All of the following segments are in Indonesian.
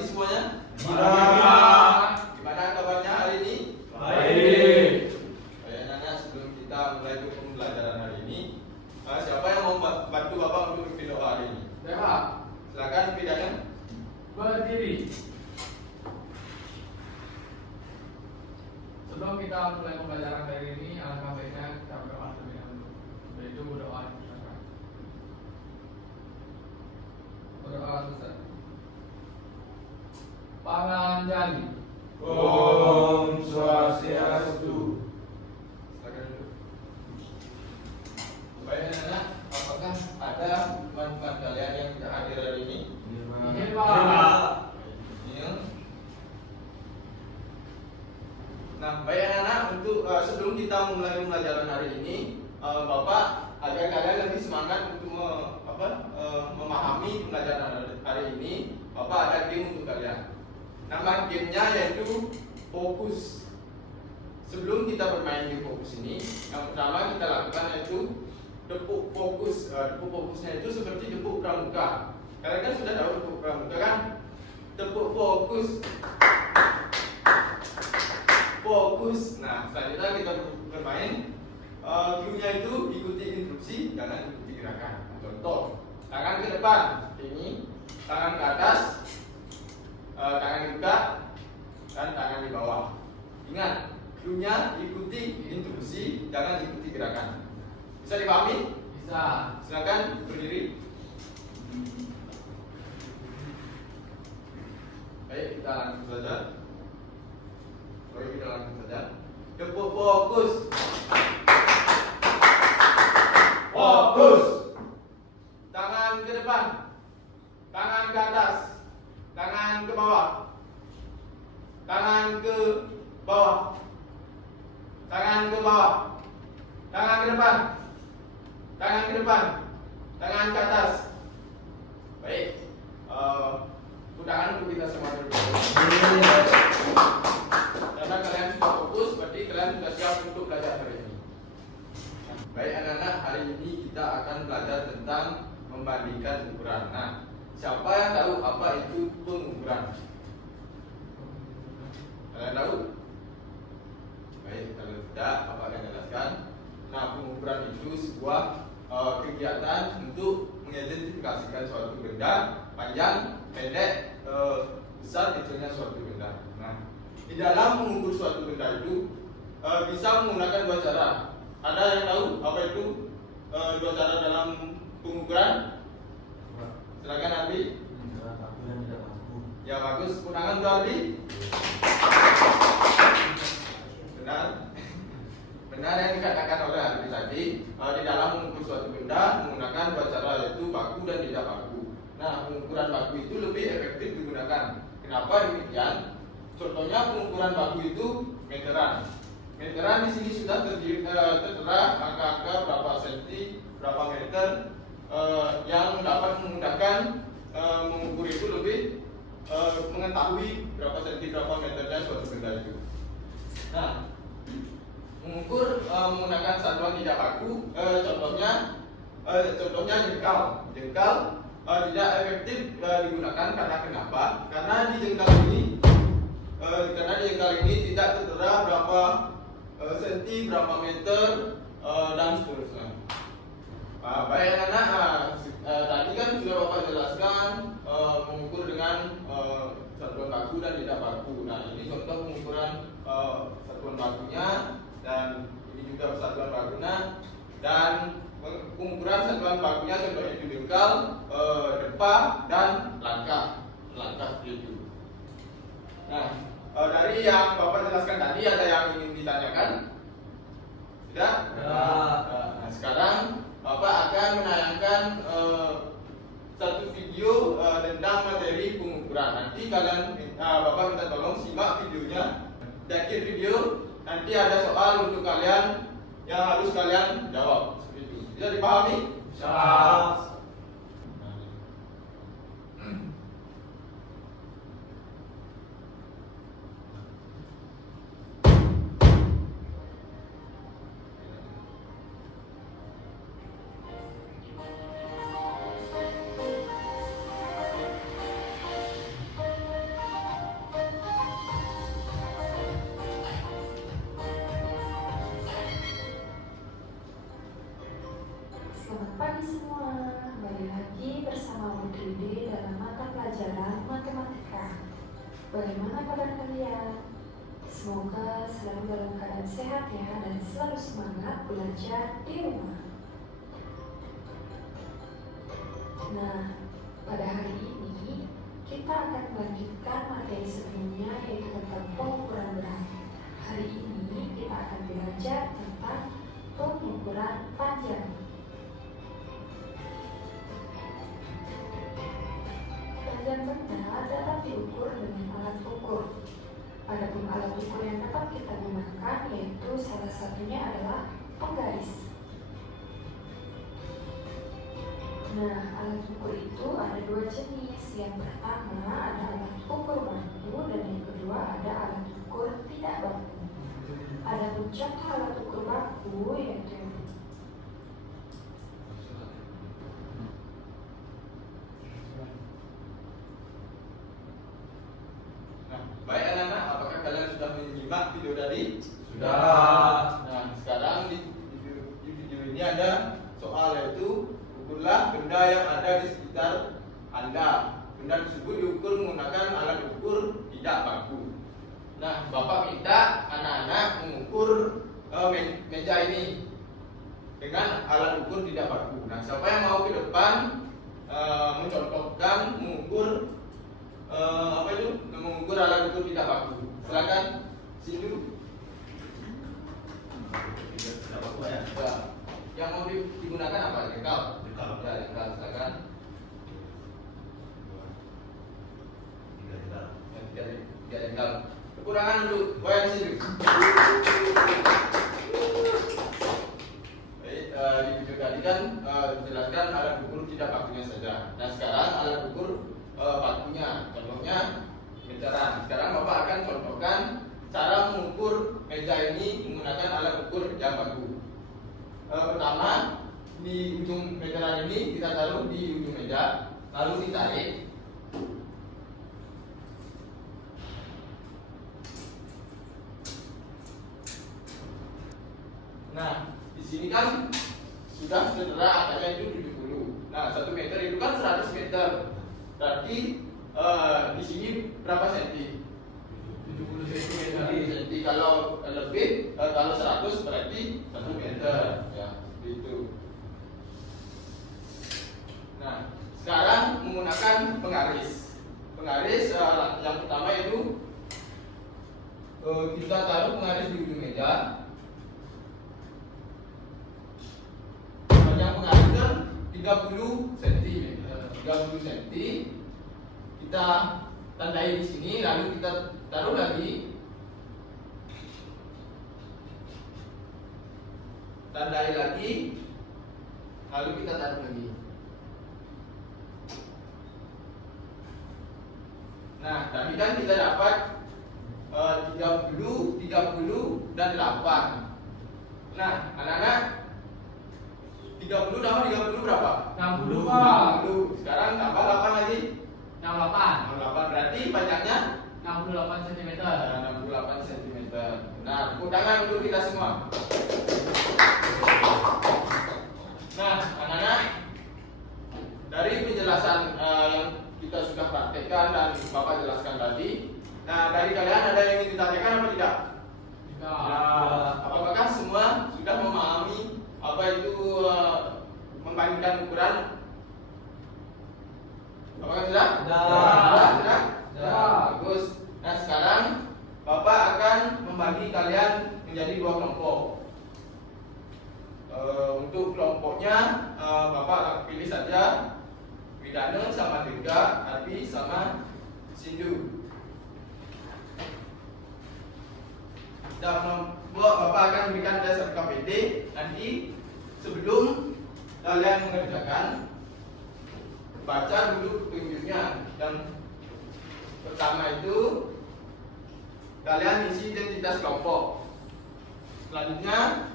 pagi semuanya. Iya. Gimana kabarnya hari ini? Baik. Baik anak-anak, sebelum kita mulai ke pembelajaran hari ini, siapa yang mau bantu Bapak untuk pimpin doa hari ini? Bapak, Silakan pimpinan. berdiri. Sebelum kita mulai pembelajaran hari ini, alangkah baiknya kita berdoa terlebih dahulu. Yaitu berdoa bersama. Berdoa Ustaz. Panganjali. Om Swastiastu. Silakan dulu. Baik anak-anak, apakah ada teman-teman kalian yang tidak hadir hari ini? Iya, Pak. Iya. Nah, baik anak-anak, untuk sebelum kita mulai pembelajaran hari ini, Bapak agar kalian lebih semangat untuk memahami pembelajaran hari ini, Bapak ada game untuk kalian. Nama gamenya yaitu fokus. Sebelum kita bermain game fokus ini, yang pertama kita lakukan yaitu tepuk fokus. Tepuk fokusnya itu seperti tepuk pramuka. Kalian kan sudah tahu tepuk pramuka kan? Tepuk fokus. Fokus. Nah, selanjutnya kita bermain. Cluenya itu ikuti instruksi, jangan ikuti gerakan. Contoh, tangan ke depan, ini, tangan ke atas, tangan dibuka, dan tangan di bawah. Ingat, cluenya ikuti instruksi, jangan ikuti gerakan. Bisa dipahami? Bisa. Silakan berdiri. Baik, kita langsung saja. Tepuk fokus. Fokus. Tangan ke depan. Tangan ke atas. Tangan ke bawah. Tangan ke bawah. Tangan ke bawah. Tangan ke depan. Tangan ke depan. Tangan ke atas. Baik. Tepuk tangan untuk kita semua dulu. Karena kalian sudah fokus, berarti kalian sudah siap untuk belajar hari ini. Baik anak-anak, hari ini kita akan belajar tentang membandingkan ukuran. Nah, siapa yang tahu apa itu pengukuran? Kalian tahu? Baik, kalau tidak, Bapak akan jelaskan. Nah, pengukuran itu sebuah kegiatan untuk mengidentifikasikan suatu benda, panjang, pendek, besar, kecilnya suatu benda. Nah, di dalam mengukur suatu benda itu bisa menggunakan dua cara. Ada yang tahu apa itu dua cara dalam pengukuran? Silakan Ardi. Ya bagus, undangan untuk Ardi. Benar. Benar yang dikatakan oleh Ardi tadi. Di dalam mengukur suatu benda menggunakan dua cara, yaitu baku dan tidak baku. Nah, pengukuran baku itu lebih efektif digunakan. Kenapa demikian? Contohnya pengukuran baku itu meteran. Meteran di sini sudah tertera angka-angka berapa senti, berapa meter yang dapat memudahkan mengukur itu lebih mengetahui berapa senti, berapa meternya suatu benda itu. Nah, mengukur menggunakan satuan tidak baku, contohnya jengkal. Jengkal tidak efektif digunakan karena kenapa? Karena di jengkal ini tidak tertera berapa senti, berapa meter, dan seterusnya. Baik anak-anak, tadi kan sudah Bapak jelaskan mengukur dengan satuan baku dan tidak baku. Nah, ini contoh pengukuran satuan bakunya, dan ini juga satuan bakunya, dan pengukuran satuan bakunya contohnya itu jengkal, depa, dan langkah seperti itu. Nah, dari yang Bapak jelaskan tadi, ada yang ingin ditanyakan? Tidak? Nah, sekarang Bapak akan menayangkan satu video tentang materi pengukuran. Nanti Bapak minta tolong simak videonya. Di akhir video nanti ada soal untuk kalian yang harus kalian jawab. Seperti itu. Bisa dipahami? Bisa. matematika. Bagaimana kabar kalian? Semoga selalu dalam keadaan sehat ya dan selalu semangat belajar di rumah. Nah, pada hari ini kita akan melanjutkan materi sebelumnya yaitu tentang pengukuran berat. Hari ini kita akan belajar tentang pengukuran panjang. Panjang benda dapat diukur dengan alat ukur. Adapun alat ukur yang dapat kita gunakan yaitu salah satunya adalah penggaris. Nah, alat ukur itu ada dua jenis. Yang pertama ada alat ukur baku dan yang kedua ada alat ukur tidak baku. Adapun contoh alat ukur baku yaitu baik anak-anak, apakah kalian sudah menyimak video tadi? Sudah. Nah, sekarang di video ini ada soal yaitu ukurlah benda yang ada di sekitar Anda. Benda tersebut diukur menggunakan alat ukur tidak baku. Nah, Bapak minta anak-anak mengukur meja ini dengan alat ukur tidak baku. Nah, siapa yang mau ke depan mencontohkan mengukur mengukur alat ukur tidak baku? Silakan, sini dulu. Tidak baku ya. Ya. Yang mau digunakan apa? Jengkal. Jengkal. Ya, jengkal. Silakan. Tiga. Tiga jengkal. Kekurangan untuk goyang sini. Baik, di video tadi kan dijelaskan alat ukur tidak bakunya saja. Nah, sekarang alat ukur bakunya, contohnya meteran. Sekarang Bapak akan contohkan cara mengukur meja ini menggunakan alat ukur yang baku. Pertama, di ujung meteran ini kita taruh di ujung meja, lalu ditarik. Nah, di sini kan sudah sederhana angkanya itu 70. Nah, 1 meter itu kan 100 meter. Berarti di sini berapa senti? 70 cm. Senti. Kalau lebih, kalau 100 berarti 1 meter. Ya, gitu. Nah, sekarang menggunakan penggaris. Penggaris yang pertama itu kita taruh penggaris di ujung meja. Panjang penggaris kan 30 cm. 30 cm. Kita tandai di sini, lalu kita taruh lagi. Tandai lagi, lalu kita taruh lagi. Nah, tadi kan kita dapat 30, 30 dan 8. Nah, anak-anak, 30 tambah 30 berapa? 60 Pak. 60. Sekarang tambah 8 lagi. 68. 68 berarti banyaknya 68 cm. 68 cm. Nah, tepuk tangan untuk kita semua. Nah, anak-anak, dari penjelasan yang kita sudah praktekkan dan Bapak jelaskan tadi, nah dari kalian ada yang ingin ditanyakan apa tidak? Tidak. Apakah semua sudah memahami apa itu membandingkan ukuran? Apakah sudah? Sudah? Bagus. Nah, sekarang Bapak akan membagi kalian menjadi 2 kelompok. Untuk kelompoknya Bapak pilih saja Widana sama Dirga, Ardi sama Sindu. Dan Bapak akan berikan tes RKPD. Nanti sebelum kalian mengerjakan, baca dulu petunjuknya. Dan pertama itu kalian isi identitas kelompok. Selanjutnya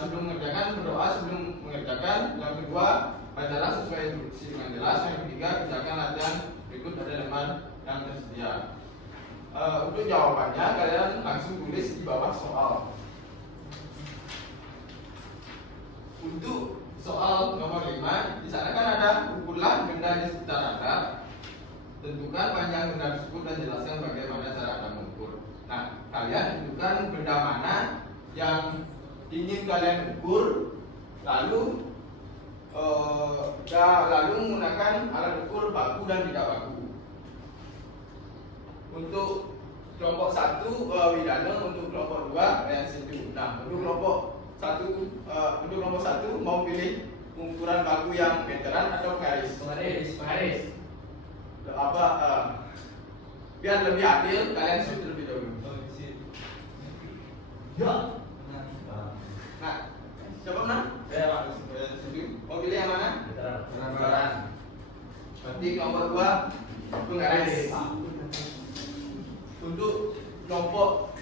sebelum mengerjakan berdoa sebelum mengerjakan. Yang kedua, bacalah sesuai instruksi dengan jelas. Yang ketiga, kerjakan latihan berikut pada lembar yang tersedia. Untuk jawabannya kalian langsung tulis di bawah soal. Untuk soal nomor 5, di sana kan ada ukurlah benda di sekitar Anda. tentukan panjang benda tersebut dan jelaskan bagaimana cara Anda mengukur. Nah, kalian tentukan benda mana yang ingin kalian ukur, lalu lalu menggunakan alat ukur baku dan tidak baku. Untuk kelompok 1 Widana, untuk kelompok 2 yang situ. Nah, untuk kelompok 1 mau pilih ukuran baku yang meteran atau garis? Garis. Apa biar lebih adil, kalian shoot terlebih dahulu. Ya. Nah, siapa menang? Setuju. Mau pilih yang mana? Meteran. Berarti kelompok 2 garis. Untuk kelompok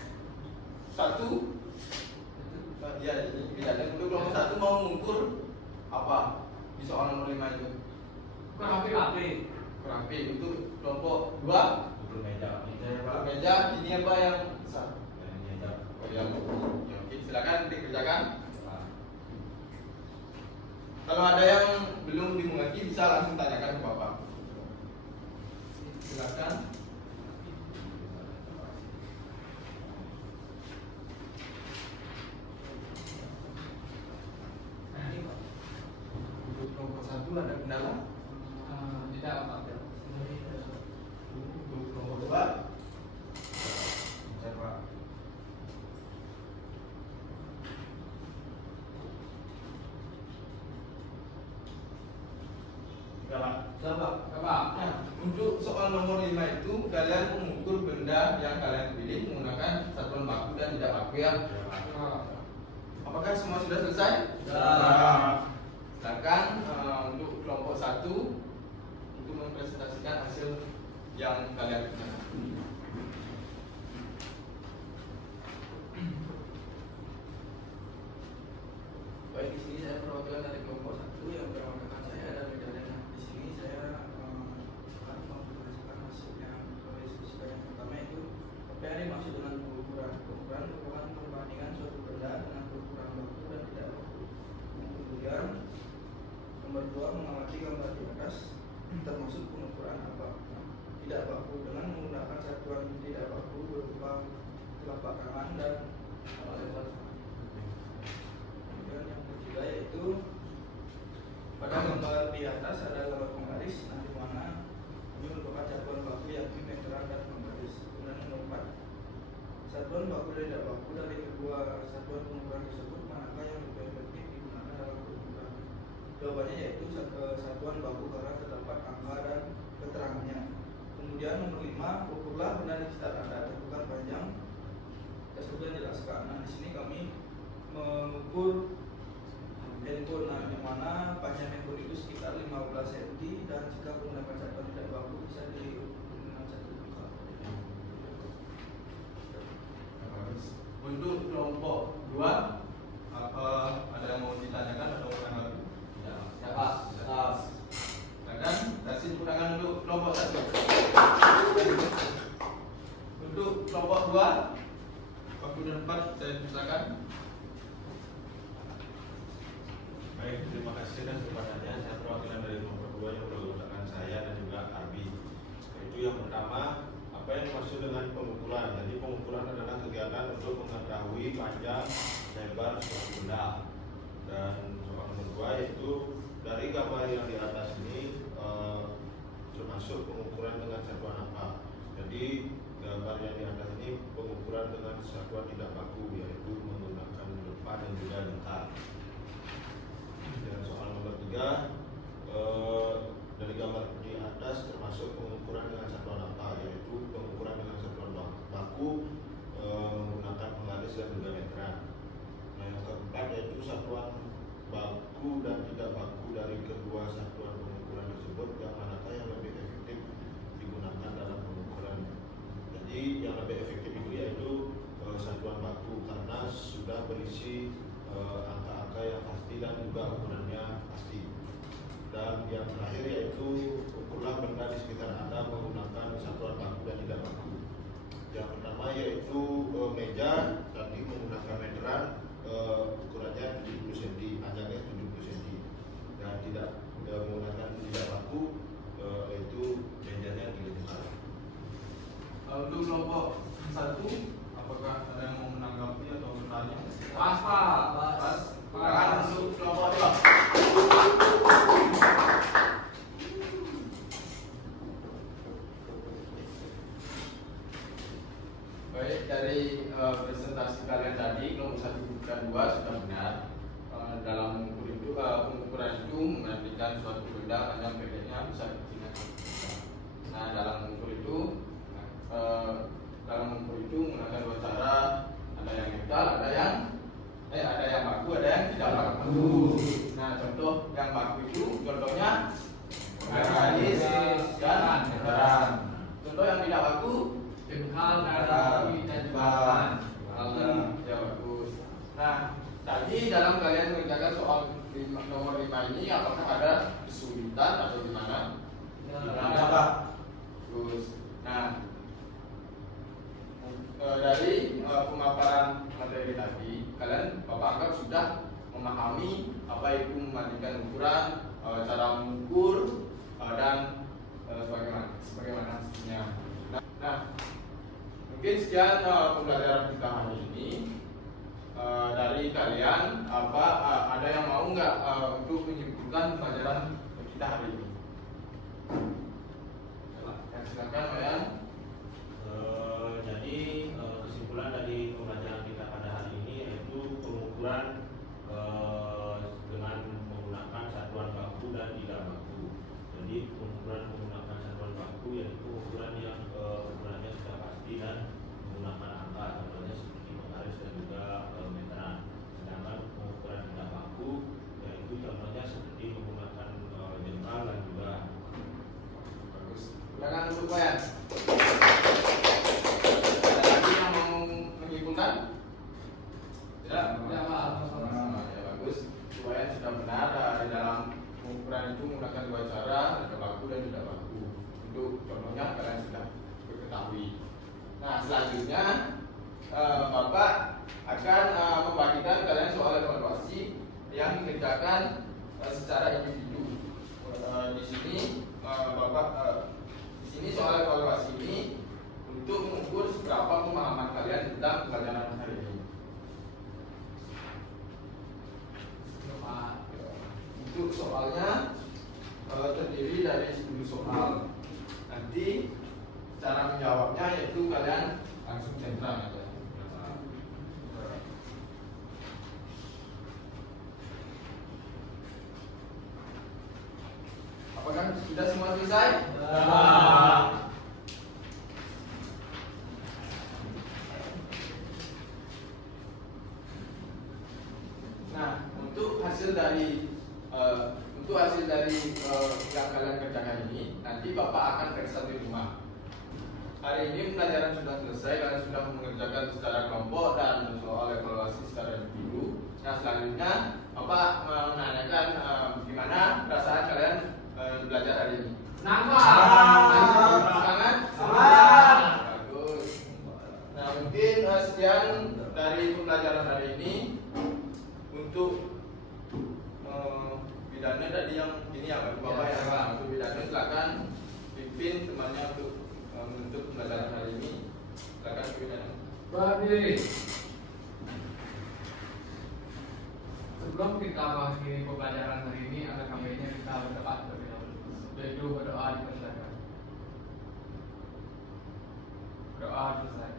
1 ya, untuk kelompok 1 mau mengukur apa di soal nomor 5 itu? Kurang api. Untuk kelompok 2 Ukur meja. meja, ini apa yang besar? Meja. Oh ya, oke, silakan dikerjakan. Kalau ada yang belum dimengerti bisa langsung tanyakan ke Bapak. Silakan. Untuk kelompok 1 ada kendala? Tidak apa. Untuk kelompok 2 Siapa? Apa? Nah, untuk soal nomor 5 itu kalian mengukur benda yang kalian pilih menggunakan satuan baku dan tidak baku ya. Apakah semua sudah selesai? Silakan untuk kelompok 1 untuk mempresentasikan hasil yang kalian kerjakan. Baik, di sini saya perwakilan dari kelompok 1 yang beranggotakan saya dan Widana. Di sini saya akan mempresentasikan hasil yang diskusikan. Yang pertama itu apa yang dimaksud dengan pengukuran. Pengukuran merupakan perbandingan suatu benda dengan ukuran baku dan tidak baku. Kemudian nomor 2 mengamati gambar di atas termasuk pengukuran apa. Tidak baku dengan menggunakan satuan tidak baku berupa telapak tangan dan lebar. Kemudian yang ketiga yaitu pada gambar di atas ada gambar penggaris, nah di mana ini merupakan satuan baku yakni meteran dan penggaris. Kemudian nomor 4, satuan baku dan tidak baku dari kedua satuan pengukuran tersebut manakah yang lebih efektif digunakan dalam pengukuran? Jawabannya yaitu satuan baku karena terdapat angka dan keterangannya. Kemudian nomor 5, ukurlah benda digital Anda, tentukan panjang tersebut yang dijelaskan. Nah di sini kami mengukur handphone, nah di mana panjang handphone itu sekitar 15 cm dan jika menggunakan satuan tidak baku bisa diukur dengan satu angka. Untuk kelompok 2 ada yang mau ditanyakan atau menanggapi? Siapa? Silakan kasih tepuk tangan untuk kelompok 1. Untuk kelompok 2 waktu dan 4 saya silakan. Baik, terima kasih dan kepadanya. Saya perwakilan dari kelompok 2 yang beranggotakan saya dan juga Arbi. Itu yang pertama, apa yang dimaksud dengan pengukuran? Jadi pengukuran adalah kegiatan untuk mengetahui panjang lebar suatu benda. Dan soal nomor 2 yaitu dari gambar yang di atas ini termasuk pengukuran dengan satuan apa? Jadi gambar yang di atas ini pengukuran dengan satuan tidak baku, yaitu menggunakan lebar dan juga lingkar. Dan soal nomor 3, dari gambar di atas termasuk pengukuran dengan satuan apa, yaitu pengukuran dengan satuan baku menggunakan penggaris dan juga meteran. Nah yang keempat yaitu satuan baku dan tidak baku dari kedua satuan pengukuran tersebut yang manakah yang lebih efektif digunakan dalam pengukuran. Jadi yang lebih efektif itu yaitu satuan baku karena sudah berisi angka-angka yang pasti dan juga ukurannya pasti. Dan yang terakhir yaitu ukurlah benda di sekitar Anda menggunakan satuan baku dan tidak baku. Yang pertama yaitu meja, tadi menggunakan meteran, ukurannya 70 cm, panjangnya 70 cm. Dan tidak menggunakan tidak baku, yaitu mejanya 30 Untuk kelompok 1, apakah ada yang mau menanggapi atau bertanya? Pas Pak. Pas. Silakan untuk kelompok 2. Baik, dari presentasi kalian tadi kelompok 1 dan 2 sudah benar. Dalam mengukur itu, pengukuran itu mengartikan suatu benda panjang pendeknya bisa dikira. Nah, dalam mengukur itu menggunakan dua cara, ada yang metal, ada yang baku, ada yang tidak baku. Nah, contoh yang baku itu contohnya garis dan meteran. Contoh yang tidak baku Jengkal, darah, dan juga tan. ya bagus. Nah, tadi dalam kalian mengerjakan soal nomor 5 ini, apakah ada kesulitan atau gimana? Ada Pak. Bagus. Nah, dari pemaparan materi tadi, kalian Bapak anggap sudah memahami apa itu memandikan ukuran, cara mengukur, dan sebagaimana hasilnya. Nah, mungkin sekian pembelajaran kita hari ini. Dari kalian, ada yang mau nggak untuk menyimpulkan pelajaran kita hari ini? Silakan, Mayan. Jadi kesimpulan dari pembelajaran kita pada hari ini yaitu pengukuran dengan menggunakan satuan baku dan tidak baku. Jadi pengukuran menggunakan satuan baku yaitu pengukuran yang ukurannya sudah pasti dan menggunakan angka, contohnya seperti garis dan juga meteran. Sedangkan pengukuran tidak baku yaitu contohnya seperti menggunakan jengkal dan juga. Bagus. Silakan untuk Mayan. Ada lagi yang mau menyimpulkan? Tidak? Ya Pak. Ya, bagus. Mayan sudah benar di dalam pengukuran itu menggunakan dua cara, ada baku dan tidak baku. Untuk contohnya kalian sudah ketahui. Nah, selanjutnya Bapak akan membagikan kalian soal evaluasi yang dikerjakan secara individu. Di sini di sini soal evaluasi ini untuk mengukur seberapa pemahaman kalian tentang pelajaran hari ini. Pak. Untuk soalnya terdiri dari 10 soal. Nanti cara menjawabnya yaitu kalian langsung centang aja. Apakah sudah semua selesai? Nah, untuk hasil dari yang kalian kerjakan ini, nanti Bapak akan periksa di rumah. Hari ini pelajaran sudah selesai, kalian sudah mengerjakan secara kelompok dan soal evaluasi secara individu. Nah, selanjutnya Bapak menanyakan gimana perasaan kalian belajar hari ini. Semangat? Bagus. Nah, mungkin sekian dari pembelajaran hari ini. Untuk bidannya tadi yang ini ya Bapak ya. Untuk bidannya silakan pimpin temannya untuk menutup pembelajaran hari ini. Silakan bidannya. Berdiri. Sebelum kita mengakhiri pembelajaran hari ini, ada baiknya kita berdoa terlebih dahulu. Yaitu berdoa dipersilakan. Doa selesai.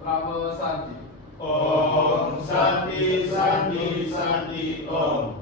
Prabowo Santi. Om Santi Santi Santi Om.